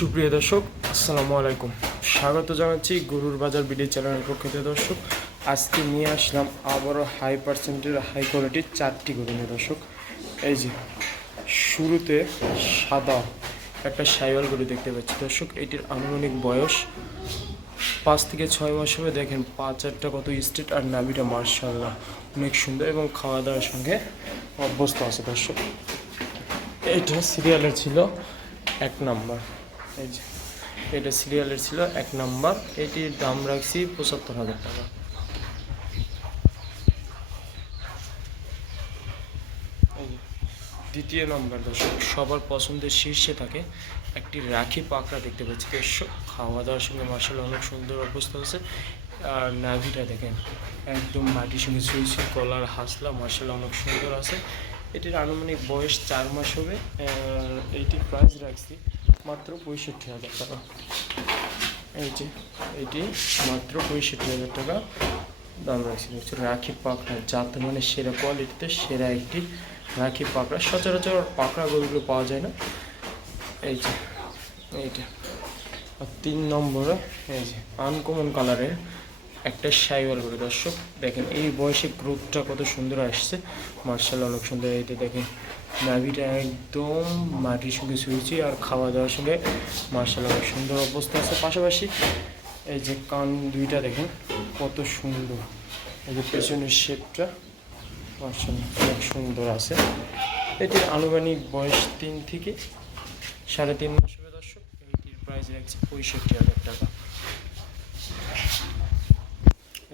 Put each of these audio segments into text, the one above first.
সুপ্রিয় দর্শক, আসসালামু আলাইকুম। স্বাগত জানাচ্ছি গরুর বাজার ভিডিও চ্যানেলের পক্ষ থেকে। দর্শক, আজকে নিয়ে আসলাম আবারও হাই পার্সেন্টের হাই কোয়ালিটির 4টি গরু নিয়ে। দর্শক, এই যে শুরুতে সাদা একটা শাইওয়াল গরু দেখতে পাচ্ছি। দর্শক, এটির আনুমানিক বয়স 5 থেকে 6 মাস হবে। দেখেন পাঁচটা কত স্ট্রেট, আর নাভিটা মার্শাল্লাহ অনেক সুন্দর এবং খাওয়া দাওয়ার সঙ্গে অভ্যস্ত আছে। দর্শক, এটা সিরিয়ালের ছিল 1 নাম্বার। এই যে এটা সিরিয়ালের ছিল 1 নাম্বার। এটির দাম রাখছি 75,000 টাকা। দ্বিতীয় নম্বর দর্শক, সবার পছন্দের শীর্ষে থাকে একটি রাখি পাকড়া দেখতে পাচ্ছি। দর্শক, খাওয়া দাওয়ার সঙ্গে মার্শাল্লাহ অনেক সুন্দর অবস্থা আছে। আর নাভিটা দেখেন একদম মাটির সঙ্গে সুইসি, কলার হাসলা মার্শাল্লাহ অনেক সুন্দর আছে। এটির আনুমানিক বয়স 4 মাস হবে। এইটির প্রাইস রাখছি মাত্র 65,000 টাকা। এই যে এটি মাত্র 65,000 টাকা দাম রাখছি। রাখি পাকড়া জাত মানে সেরা কোয়ালিটিতে সেরা একটি রাখি পাকড়া। সচরাচর পাকড়া গরুগুলো পাওয়া যায় না। এই যে এইটা। আর 3 নম্বরে এই যে আনকমন কালারের একটা শাইওয়াল গরু। দর্শক দেখেন এই বয়সে গ্রোথটা কত সুন্দর আসছে, মার্শাল্লাহ অনেক সুন্দর। এইটা দেখেন নাভিটা একদম মাটির সঙ্গে শুয়েছি, আর খাওয়া দাওয়ার সঙ্গে মার্শাল্লাহ অনেক সুন্দর অবস্থা আছে। পাশাপাশি এই যে কান দুইটা দেখেন কত সুন্দর। এই যে পেছনের শেপটা মার্শাল্লাহ অনেক সুন্দর আছে। এটির আনুমানিক বয়স 3 থেকে 3.5 মাস হবে। দর্শক, এইটির প্রাইস রাখছে 65,000 টাকা।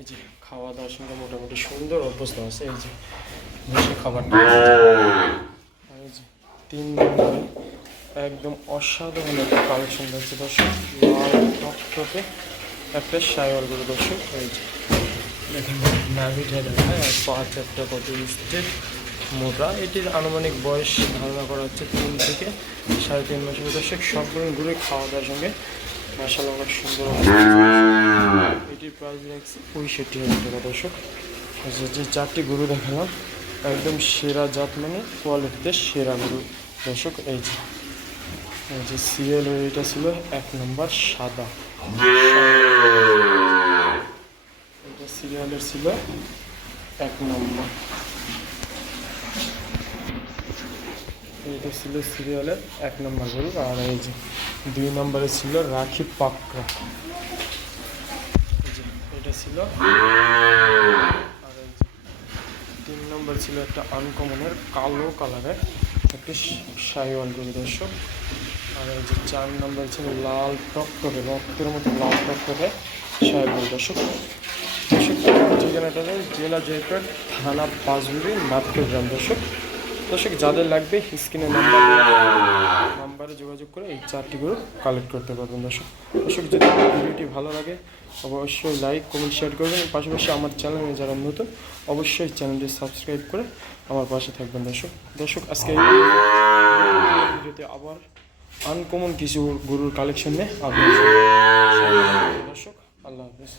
এই যে খাওয়া দাওয়ার সঙ্গে মোটামুটি সুন্দর অবস্থা আছে। এই যে বসে খাবারটা, আর এই যে 3 নম্বরে একদম অসাধারণ একটা কালেকশন হচ্ছে। দর্শক, লাল টকটকে একটা শাইওয়াল গরু। দর্শক, এই যে দেখেন নাভিটা দেখায়, আর পাঁচ একটা কত স্ট্রেট মোটা। এটির আনুমানিক বয়স ধারণা করা হচ্ছে 3 থেকে 3.5 মাস। দর্শক, সবগুলো ঘুরে খাওয়া দাওয়ার সঙ্গে মার্শাল্লাহ অনেক সুন্দর। এটির প্রাইস রাখছি 65,000 টাকা। দর্শক, যে 4টি গরু দেখালাম একদম সেরা জাত মানে কোয়ালিটিতে সেরা গরু। দর্শক, এই যে সিরিয়ালের এটা ছিল 1 নম্বর সাদা। এটা সিরিয়ালের ছিল 1 নম্বর। এটা ছিল সিরিয়ালের 1 নম্বর গরু। আর এই যে 2 নম্বরে ছিল রাখি পাকড়া। এটা ছিল। আর এই যে 3 নম্বর ছিল একটা আনকমনের কালো কালারের একটি শাইওয়াল গরু। দর্শক, আর এই যে 4 নম্বর ছিল লাল টকটকে রক্তের মতো লাল টকটকে শাইওয়াল। দর্শক, ঠিকানাটা জেলা জয়পুর, থানা পাঁচবিবি, নাট্যগ্রাম। দর্শক, যাদের লাগবে স্ক্রিনের নাম্বারে যোগাযোগ করে এই 4টি গরু কালেক্ট করতে পারবেন। দর্শক, যদি ভিডিওটি ভালো লাগে অবশ্যই লাইক কমেন্ট শেয়ার করবেন। পাশাপাশি আমার চ্যানেলে যারা নতুন অবশ্যই চ্যানেলটি সাবস্ক্রাইব করে আমার পাশে থাকবেন। দর্শক, আজকে এই ভিডিওতে আবার আনকমন কিছু গরুর কালেকশন নিয়ে আপনার দর্শক, আল্লাহ হাফেজ।